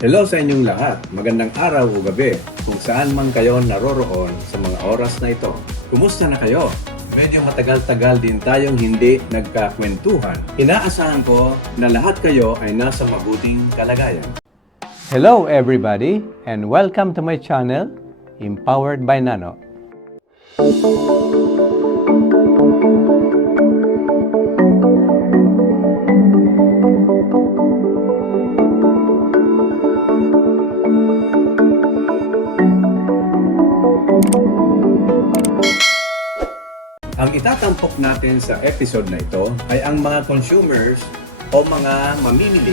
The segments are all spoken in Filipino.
Hello sa inyong lahat. Magandang araw o gabi kung saan man kayo naroroon sa mga oras na ito. Kumusta na kayo? Medyo matagal-tagal din tayong hindi nagkakwentuhan. Inaasahan ko na lahat kayo ay nasa mabuting kalagayan. Hello everybody and welcome to my channel, Empowered by Nano. Ang itatampok natin sa episode na ito ay ang mga consumers o mga mamimili.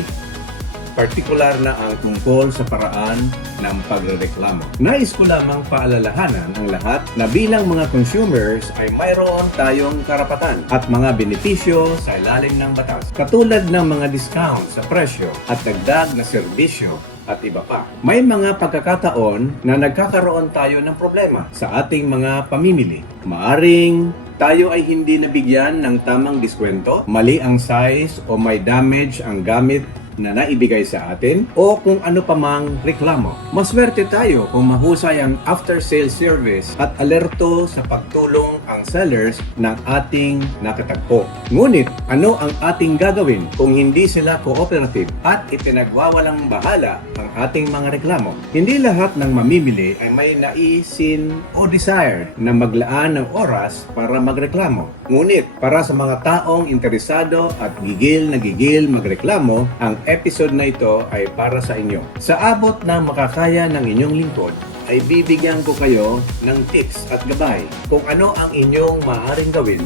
Partikular na ang tungkol sa paraan ng pagrereklamo. Nais ko lamang paalalahanan ang lahat na bilang mga consumers ay mayroon tayong karapatan at mga benepisyo sa ilalim ng batas. Katulad ng mga discount sa presyo at dagdag na serbisyo at iba pa. May mga pagkakataon na nagkakaroon tayo ng problema sa ating mga pamimili. Maaring tayo ay hindi nabigyan ng tamang diskwento, mali ang size o may damage ang gamit na naibigay sa atin o kung ano pa mang reklamo. Maswerte tayo kung mahusay ang after-sales service at alerto sa pagtulong ang sellers ng ating nakatagpo. Ngunit, ano ang ating gagawin kung hindi sila cooperative at ipinagwawalang bahala ang ating mga reklamo? Hindi lahat ng mamimili ay may naisin o desire na maglaan ng oras para magreklamo. Ngunit, para sa mga taong interesado at gigil na gigil magreklamo, ang episode na ito ay para sa inyo. Sa abot ng makakaya ng inyong lingkod, ay bibigyan ko kayo ng tips at gabay kung ano ang inyong maaaring gawin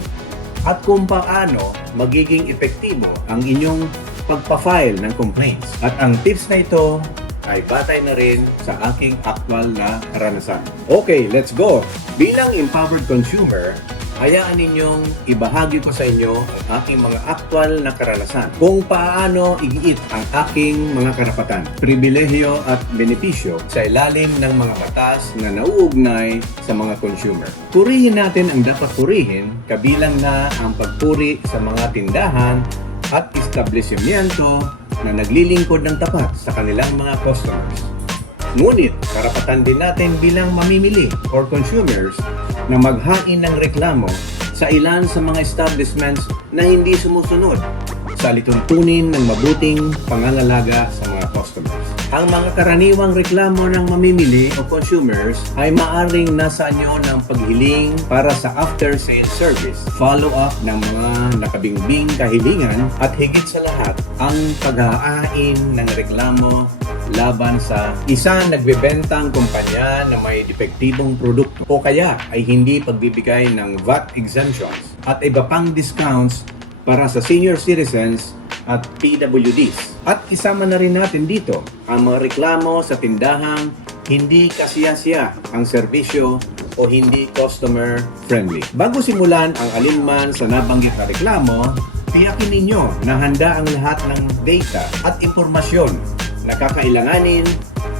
at kung paano magiging epektibo ang inyong pagpa-file ng complaints. At ang tips na ito ay batay na rin sa aking aktual na karanasan. Okay, let's go! Bilang empowered consumer, hayaan ninyong ibahagi ko sa inyo ang aking mga aktwal na karanasan kung paano igiit ang aking mga karapatan, pribilehyo at benepisyo sa ilalim ng mga batas na nauugnay sa mga consumer. Purihin natin ang dapat purihin, kabilang na ang pagpuri sa mga tindahan at establishmento na naglilingkod ng tapat sa kanilang mga customers. Ngunit, karapatan din natin bilang mamimili or consumers na maghain ng reklamo sa ilan sa mga establishments na hindi sumusunod sa lituntunin ng mabuting pangangalaga sa mga customers. Ang mga karaniwang reklamo ng mamimili o consumers ay maaring nasa anyo ng paghiling para sa after-sales service, follow-up ng mga nakabingbing kahilingan at higit sa lahat, ang paghahain ng reklamo laban sa isang nagbebentang kumpanya na may depektibong produkto o kaya ay hindi pagbibigay ng VAT exemptions at iba pang discounts para sa senior citizens at PWDs. At isama na rin natin dito ang mga reklamo sa tindahang hindi kasiyasiya ang serbisyo o hindi customer friendly. Bago simulan ang alinman sa nabanggit na reklamo, tiyakin ninyo na handa ang lahat ng data at impormasyon na kakailanganin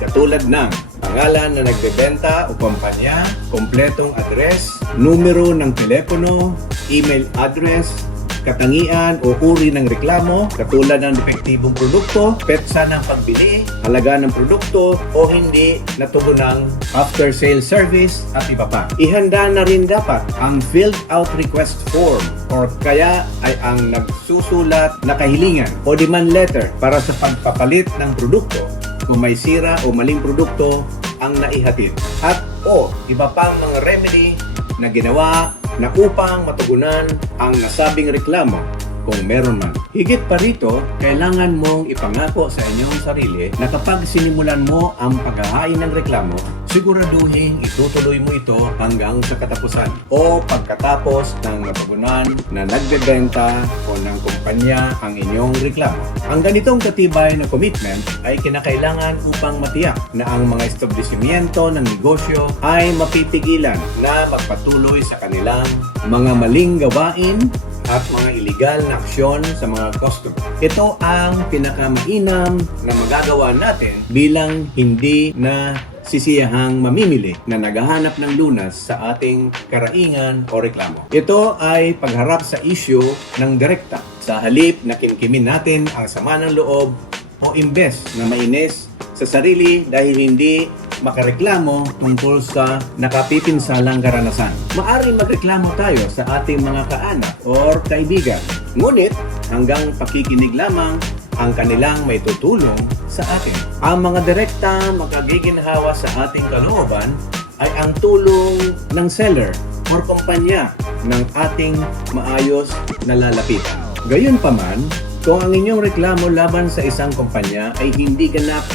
katulad ng pangalan na nagbebenta o kumpanya, kompletong address, numero ng telepono, email address, katangian o uri ng reklamo katulad ng depektibong produkto, petsa ng pagbili, halaga ng produkto o hindi natugunang after-sale service at iba pa. Ihanda na rin dapat ang filled out request form or kaya ay ang nagsusulat na kahilingan o demand letter para sa pagpapalit ng produkto kung may sira o maling produkto ang naihatid. At o iba pang mga remedy na ginawa na upang matugunan ang nasabing reklamo kung meron man. Higit pa rito, kailangan mong ipangako sa inyong sarili na kapag sinimulan mo ang paghahain ng reklamo, siguraduhin itutuloy mo ito hanggang sa katapusan o pagkatapos ng natugunan na nagbebenta o ng kumpanya ang inyong reklamo. Ang ganitong katibay na commitment ay kinakailangan upang matiyak na ang mga establishmento ng negosyo ay mapipigilan na magpatuloy sa kanilang mga maling gawain at mga iligal na aksyon sa mga customer. Ito ang pinakamainam na magagawa natin bilang hindi na sisiyahang mamimili na naghahanap ng lunas sa ating karaingan o reklamo. Ito ay pagharap sa issue ng direkta. Sa halip na kimkimin natin ang sama ng loob o imbes na mainis sa sarili dahil hindi makareklamo tungkol sa nakapipinsalang karanasan. Maaring magreklamo tayo sa ating mga kaanak or kaibigan. Ngunit hanggang pakikinig lamang ang kanilang may tutulong sa atin. Ang mga direkta makagiginhawa sa ating kalooban ay ang tulong ng seller or kumpanya ng ating maayos na lalapitan. Gayunpaman, kung ang inyong reklamo laban sa isang kumpanya ay hindi ganap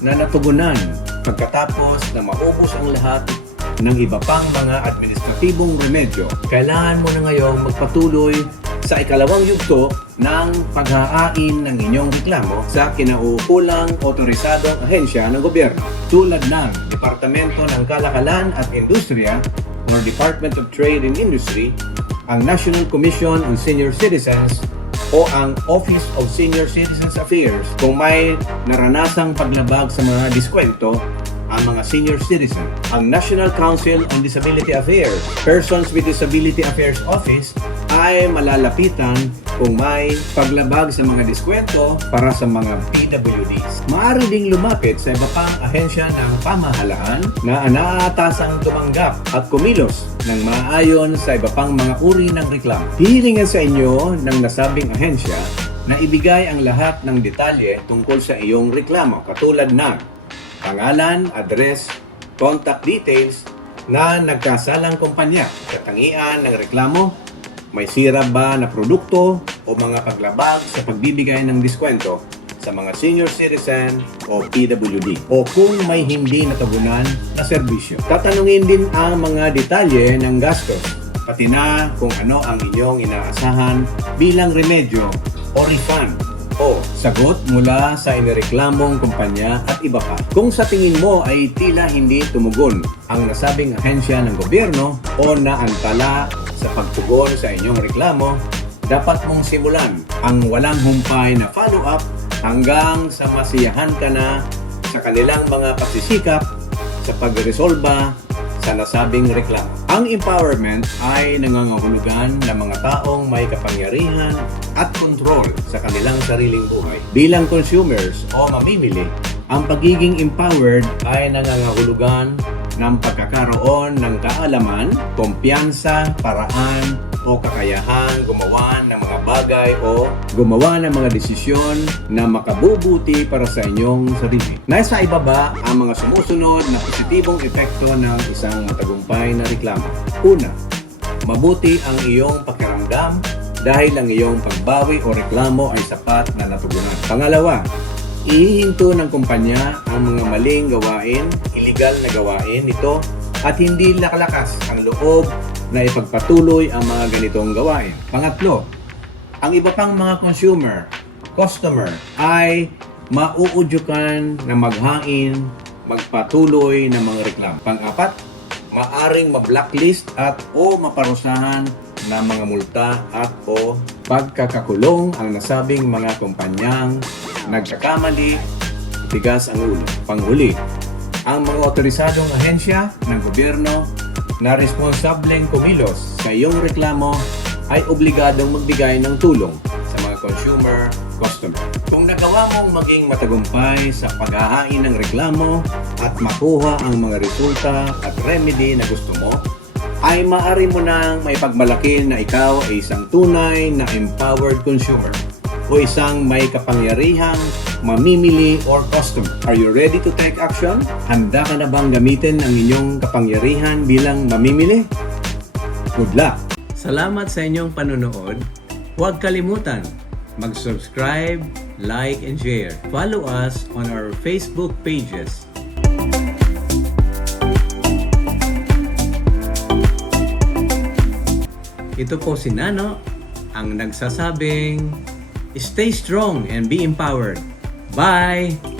na natugunan pagkatapos na maubos ang lahat ng iba pang mga administratibong remedyo, kailangan mo na ngayong magpatuloy sa ikalawang yugto ng paghahain ng inyong reklamo sa kinaukulang otorisadong ahensya ng gobyerno tulad ng Departamento ng Kalakalan at Industriya or Department of Trade and Industry, ang National Commission on Senior Citizens o ang Office of Senior Citizens Affairs kung may naranasang paglabag sa mga diskwento ang mga senior citizen. Ang National Council on Disability Affairs, Persons with Disability Affairs Office ay malalapitan kung may paglabag sa mga diskwento para sa mga PWDs. Maaari ding lumapit sa iba pang ahensya ng pamahalaan na naaatasang tumanggap at kumilos ng maayon sa iba pang mga uri ng reklamo. Hihilingan sa inyo ng nasabing ahensya na ibigay ang lahat ng detalye tungkol sa iyong reklamo katulad ng pangalan, address, contact details na nagkasalang kumpanya, katangian ng reklamo, may sira ba na produkto o mga paglabag sa pagbibigay ng diskwento sa mga senior citizen o PWD o kung may hindi natagunan na serbisyo. Tatanungin din ang mga detalye ng gastos, pati na kung ano ang inyong inaasahan bilang remedyo o refund o sagot mula sa inireklamong kumpanya at iba pa. Kung sa tingin mo ay tila hindi tumugon ang nasabing ahensya ng gobyerno o naantala sa pagtugon sa inyong reklamo, dapat mong simulan ang walang humpay na follow-up hanggang sa masiyahan ka na sa kanilang mga pasisikap sa pagresolba sa nasabing reklamo. Ang empowerment ay nangangahulugan ng mga taong may kapangyarihan at kontrol sa kanilang sariling buhay. Bilang consumers o mamimili, ang pagiging empowered ay nangangahulugan ng pagkakaroon ng kaalaman, kumpiyansa, paraan o kakayahang gumawa ng mga bagay o gumawa ng mga desisyon na makabubuti para sa inyong sarili. Nasa ibaba ang mga sumusunod na positibong epekto ng isang matagumpay na reklamo. Una, mabuti ang iyong pakiramdam dahil ang iyong pagbawi o reklamo ay sapat na natugunan. Pangalawa, ihihinto ng kumpanya ang mga maling gawain, illegal na gawain nito at hindi nakalakas ang loob na ipagpatuloy ang mga ganitong gawain. Pangatlo, ang iba pang mga customer ay mauudyukan na maghain, magpatuloy ng mga reklamo. Pang-apat, maaring ma-blacklist at o maparusahan ng mga multa at o pagkakakulong ang nasabing mga kumpanyang nagkakamali, tigas ang ulo. Panghuli, ang mga otorisadong ahensya ng gobyerno na responsableng kumilos sa iyong reklamo ay obligadong magbigay ng tulong sa mga customer. Kung nagawa mong maging matagumpay sa paghahain ng reklamo at makuha ang mga resulta at remedy na gusto mo, ay maaari mo nang may pagmalaki na ikaw ay isang tunay na empowered consumer o isang may kapangyarihang mamimili or customer. Are you ready to take action? Handa ka na bang gamitin ang inyong kapangyarihan bilang mamimili? Good luck! Salamat sa inyong panonood. Huwag kalimutan mag-subscribe, like, and share. Follow us on our Facebook pages. Ito po si Nano, ang nagsasabing, stay strong and be empowered. Bye!